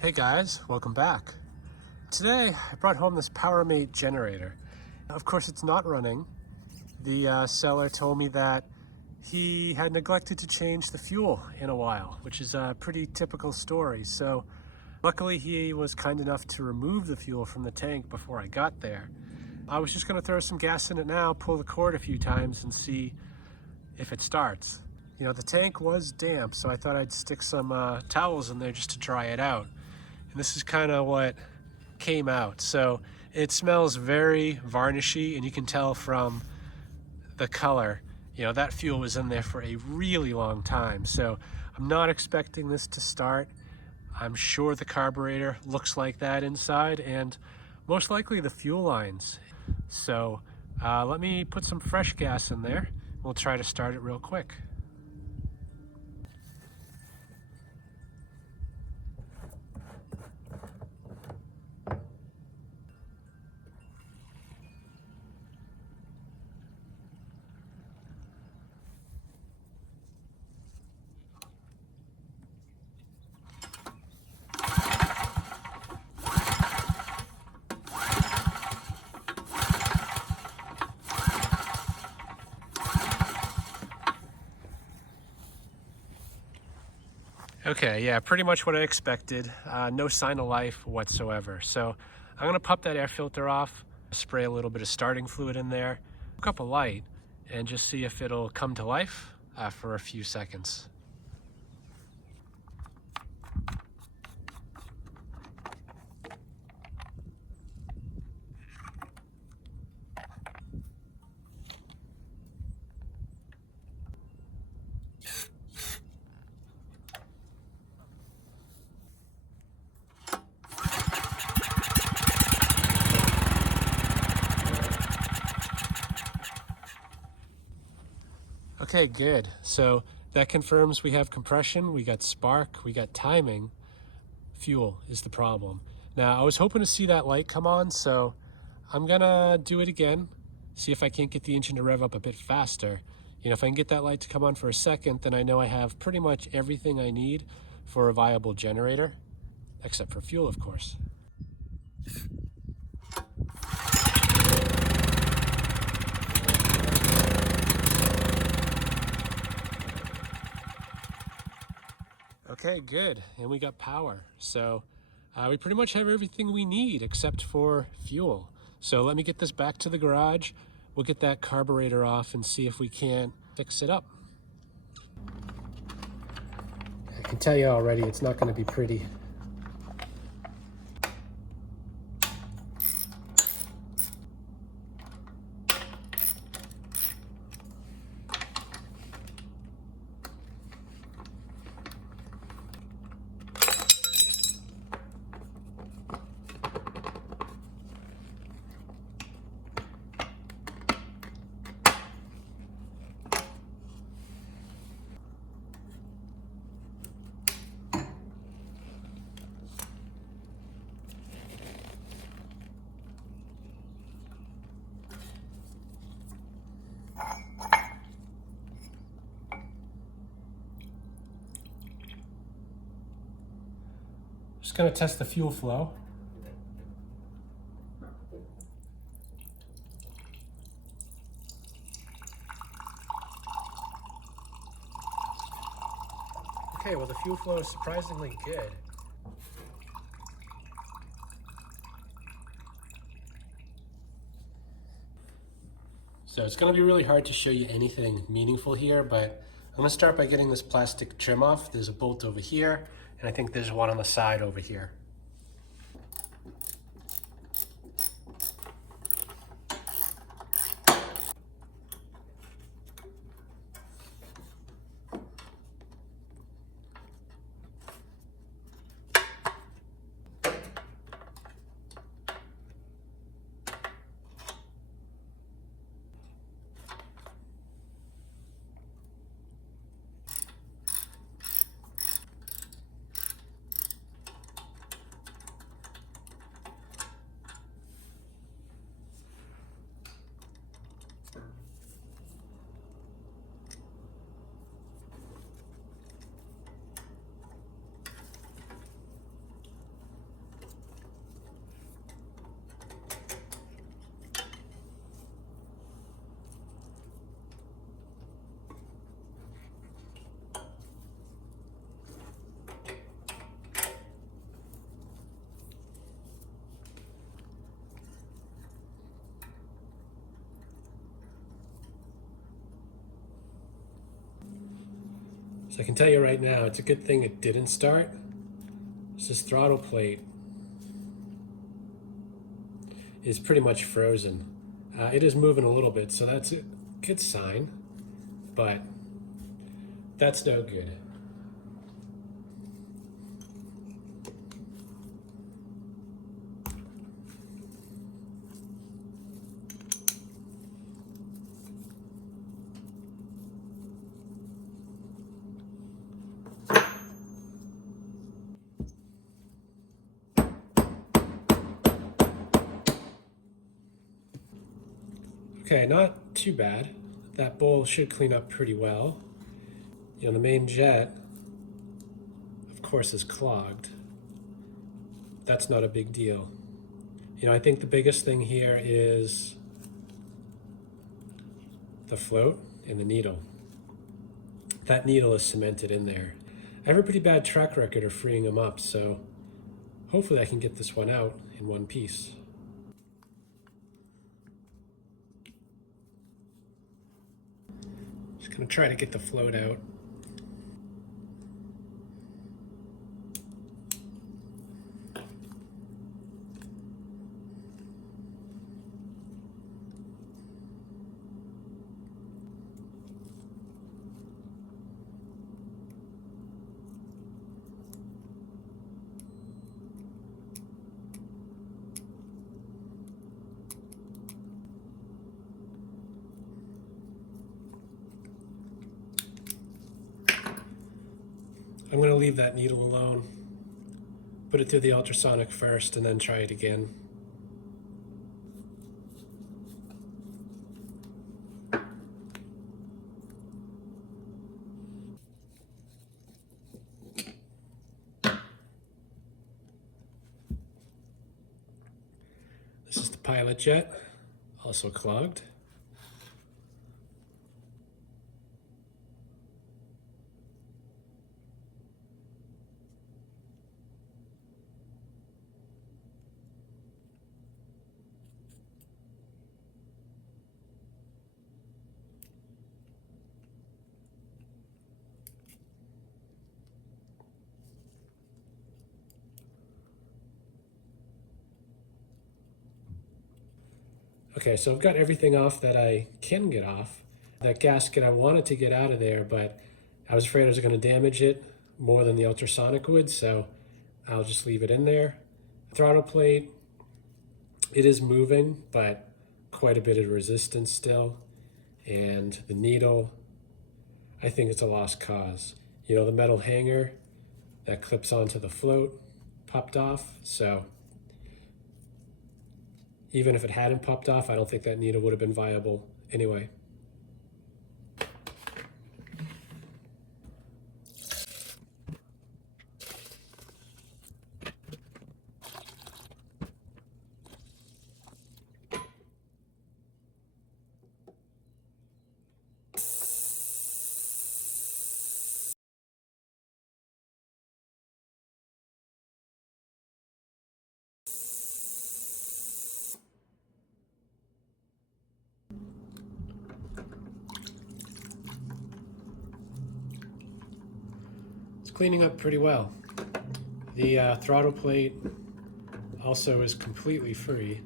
Hey guys, welcome back. Today I brought home this Powermate generator. Of course it's not running. The seller told me that he had neglected to change the fuel in a while, which is a pretty typical story. So luckily he was kind enough to remove the fuel from the tank before I got there. I was just gonna throw some gas in it now, pull the cord a few times and see if it starts. You know, the tank was damp, so I thought I'd stick some towels in there just to dry it out. And this is kind of what came out. So it smells very varnishy, and you can tell from the color, you know, that fuel was in there for a really long time. So I'm not expecting this to start. I'm sure the carburetor looks like that inside, and most likely the fuel lines. So let me put some fresh gas in there. We'll try to start it real quick. Okay, yeah, pretty much what I expected. No sign of life whatsoever. So I'm gonna pop that air filter off, spray a little bit of starting fluid in there, hook up a light, and just see if it'll come to life for a few seconds. Okay, good. So that confirms we have compression, we got spark, we got timing. Fuel is the problem. Now, I was hoping to see that light come on, so I'm gonna do it again, see if I can't get the engine to rev up a bit faster. You know, if I can get that light to come on for a second, then I know I have pretty much everything I need for a viable generator, except for fuel, of course. Okay, good, and we got power. So we pretty much have everything we need except for fuel. So let me get this back to the garage. We'll get that carburetor off and see if we can't fix it up. I can tell you already, it's not going to be pretty. Just going to test the fuel flow. Okay, well the fuel flow is surprisingly good. So it's going to be really hard to show you anything meaningful here, but I'm going to start by getting this plastic trim off. There's a bolt over here, and I think there's one on the side over here. So I can tell you right now, it's a good thing it didn't start. This throttle plate is pretty much frozen. It is moving a little bit, so that's a good sign, but that's no good. Okay, not too bad. That bowl should clean up pretty well. The main jet, of course, is clogged. That's not a big deal. I think the biggest thing here is the float and the needle. That needle is cemented in there. I have a pretty bad track record of freeing them up, so hopefully I can get this one out in one piece. Just gonna try to get the float out. I'm going to leave that needle alone, put it through the ultrasonic first, and then try it again. This is the pilot jet, also clogged. Okay, so I've got everything off that I can get off. That gasket, I wanted to get out of there, but I was afraid I was going to damage it more than the ultrasonic would, so I'll just leave it in there. The throttle plate, it is moving, but quite a bit of resistance still. And the needle, I think it's a lost cause. The metal hanger that clips onto the float popped off, so even if it hadn't popped off, I don't think that needle would have been viable anyway. Cleaning up pretty well. The throttle plate also is completely free,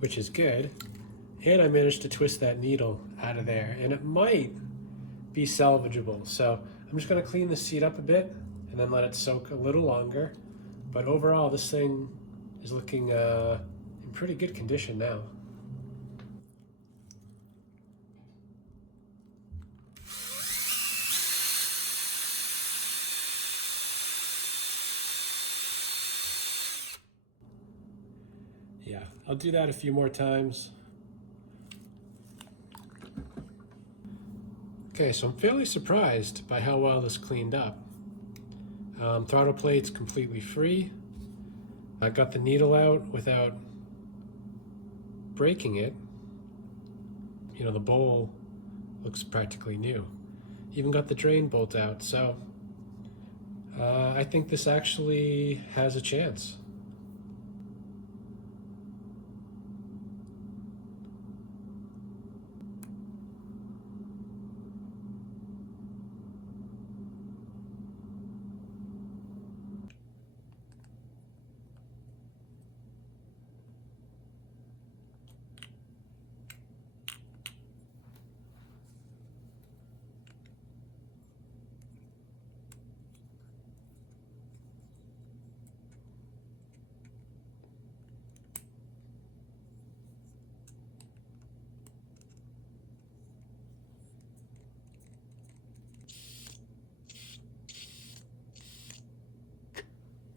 which is good. And I managed to twist that needle out of there, and it might be salvageable. So I'm just going to clean the seat up a bit and then let it soak a little longer. But overall, this thing is looking in pretty good condition now. Yeah, I'll do that a few more times. Okay, so I'm fairly surprised by how well this cleaned up. Throttle plate's completely free. I got the needle out without breaking it. The bowl looks practically new. Even got the drain bolt out, so I think this actually has a chance.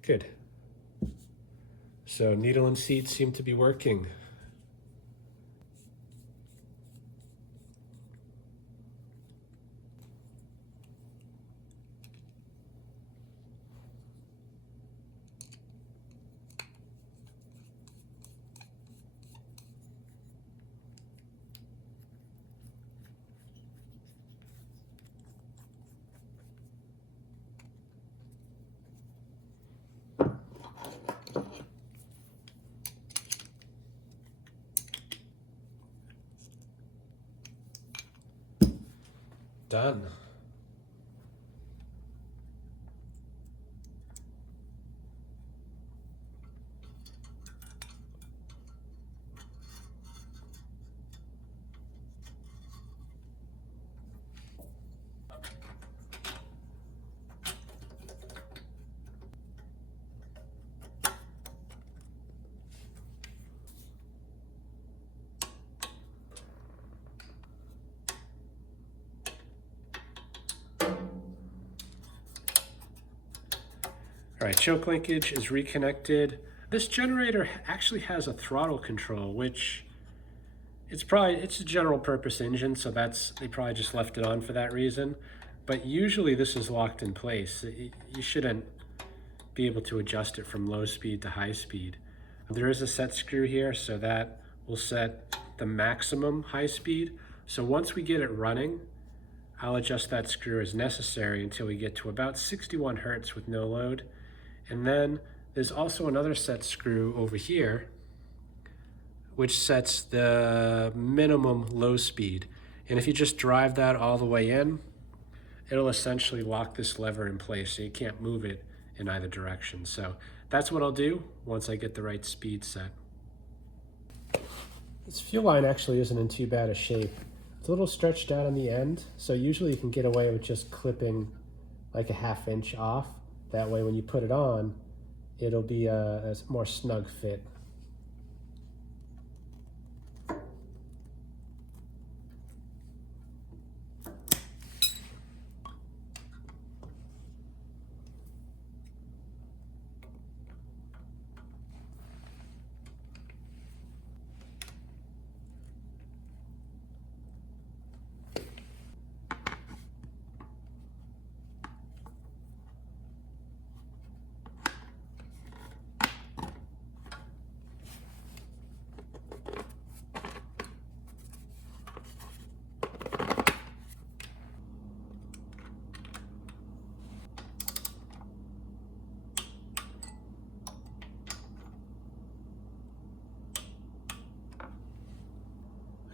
Good. So needle and seat seem to be working. Done. All right, choke linkage is reconnected. This generator actually has a throttle control, which it's a general purpose engine, so they probably just left it on for that reason. But usually this is locked in place. You shouldn't be able to adjust it from low speed to high speed. There is a set screw here, so that will set the maximum high speed. So once we get it running, I'll adjust that screw as necessary until we get to about 61 hertz with no load. And then there's also another set screw over here, which sets the minimum low speed. And if you just drive that all the way in, it'll essentially lock this lever in place, so you can't move it in either direction. So that's what I'll do once I get the right speed set. This fuel line actually isn't in too bad a shape. It's a little stretched out on the end, so usually you can get away with just clipping like a 1/2 inch off. That way when you put it on, it'll be a more snug fit.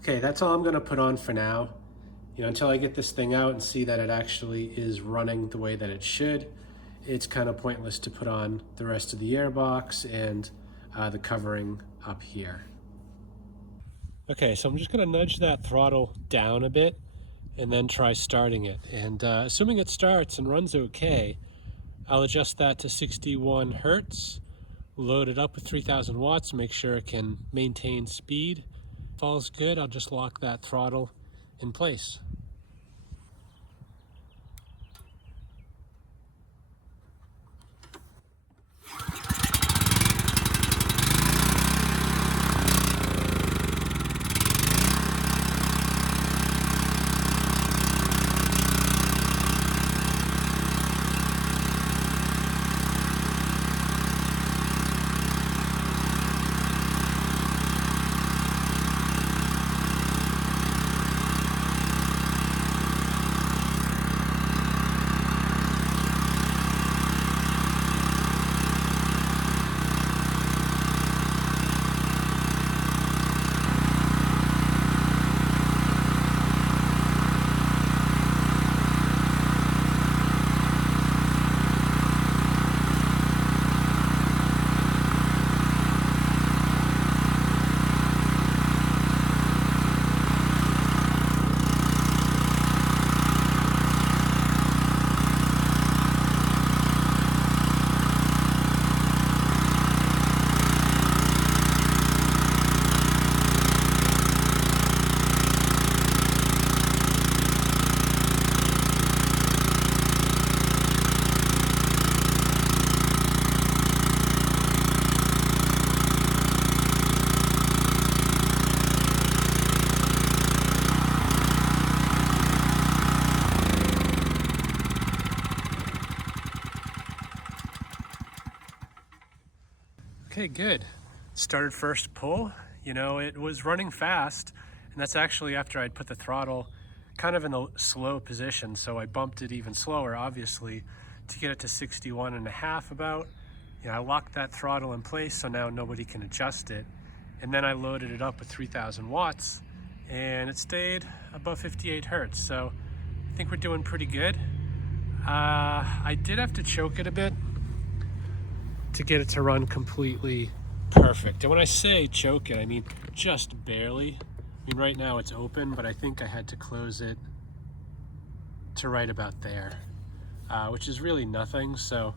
Okay, that's all I'm gonna put on for now. Until I get this thing out and see that it actually is running the way that it should, it's kind of pointless to put on the rest of the airbox and the covering up here. Okay, so I'm just gonna nudge that throttle down a bit and then try starting it. And assuming it starts and runs okay, I'll adjust that to 61 hertz, load it up with 3000 watts, make sure it can maintain speed. If all's good, I'll just lock that throttle in place. Okay, good. Started first pull. You know, it was running fast, and that's actually after I'd put the throttle kind of in a slow position, so I bumped it even slower, obviously, to get it to 61.5 about. You know, I locked that throttle in place so now nobody can adjust it, and then I loaded it up with 3,000 watts, and it stayed above 58 hertz, so I think we're doing pretty good. I did have to choke it a bit to get it to run completely perfect. And when I say choke it, I mean just barely. I mean, right now it's open, but I think I had to close it to right about there, which is really nothing. So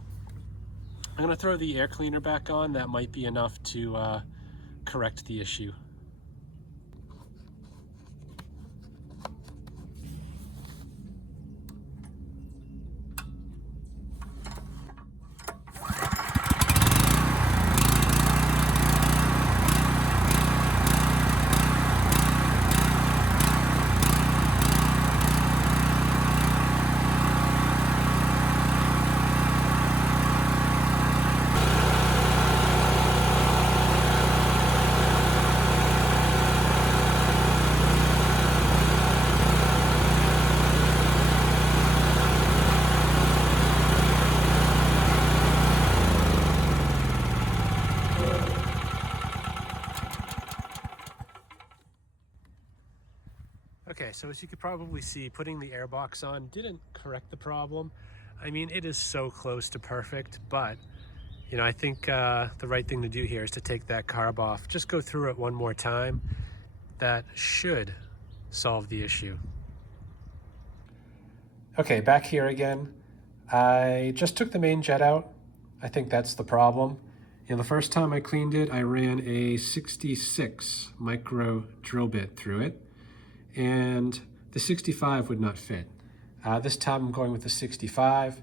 I'm gonna throw the air cleaner back on. That might be enough to correct the issue. Okay, so as you could probably see, putting the airbox on didn't correct the problem. I mean, it is so close to perfect, but you know, I think the right thing to do here is to take that carb off, just go through it one more time. That should solve the issue. Okay, back here again. I just took the main jet out. I think that's the problem. You know, the first time I cleaned it, I ran a 66 micro drill bit through it, and the 65 would not fit. This time I'm going with the 65.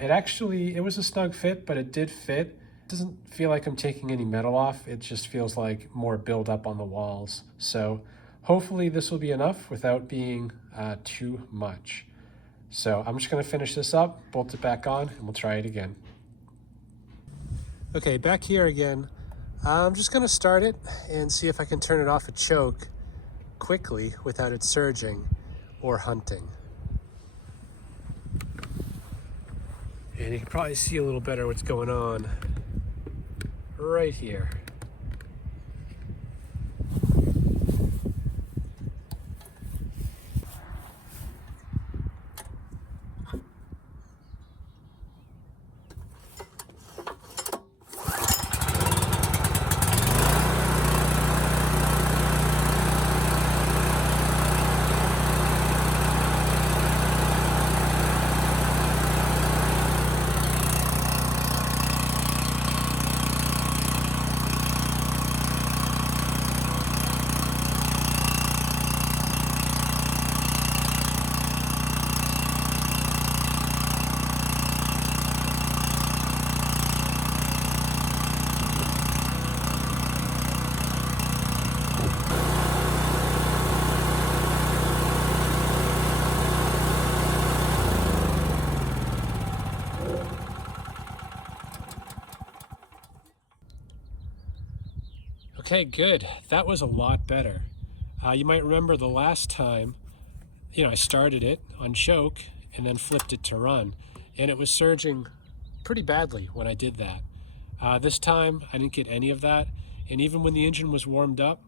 It was a snug fit, but it did fit. It doesn't feel like I'm taking any metal off. It just feels like more buildup on the walls. So hopefully this will be enough without being too much. So I'm just gonna finish this up, bolt it back on, and we'll try it again. Okay, back here again. I'm just gonna start it and see if I can turn it off a choke quickly without it surging or hunting. And you can probably see a little better what's going on right here. Okay, good. That was a lot better. You might remember the last time, you know, I started it on choke and then flipped it to run, and it was surging pretty badly when I did that. This time I didn't get any of that, and even when the engine was warmed up,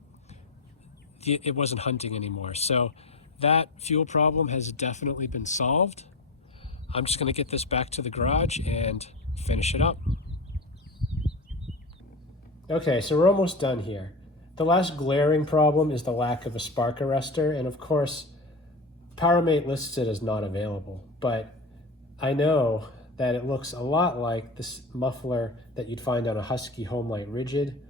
it wasn't hunting anymore. So that fuel problem has definitely been solved. I'm just gonna get this back to the garage and finish it up. Okay, so we're almost done here. The last glaring problem is the lack of a spark arrestor, and of course, Powermate lists it as not available, but I know that it looks a lot like this muffler that you'd find on a Husky Homelight Rigid,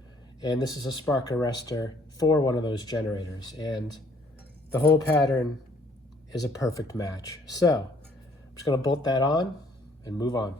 and this is a spark arrestor for one of those generators, and the whole pattern is a perfect match. So I'm just gonna bolt that on and move on.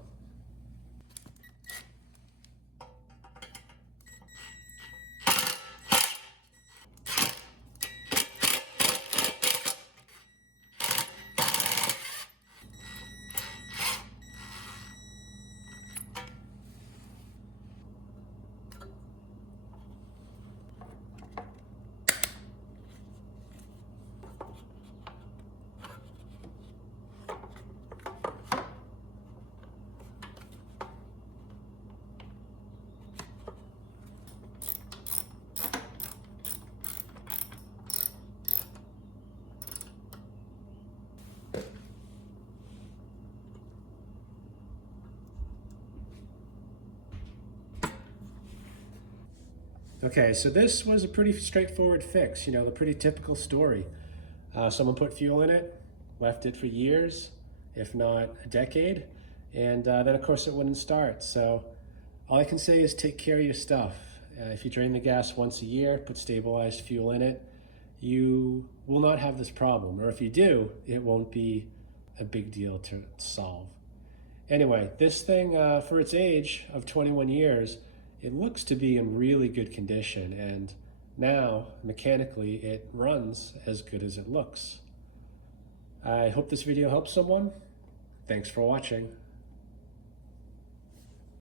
Okay, so this was a pretty straightforward fix, you know, the pretty typical story. Someone put fuel in it, left it for years, if not a decade, and then of course it wouldn't start. So all I can say is take care of your stuff. If you drain the gas once a year, put stabilized fuel in it, you will not have this problem. Or if you do, it won't be a big deal to solve. Anyway, this thing, for its age of 21 years, it looks to be in really good condition, and now mechanically it runs as good as it looks. I hope this video helps someone. Thanks for watching.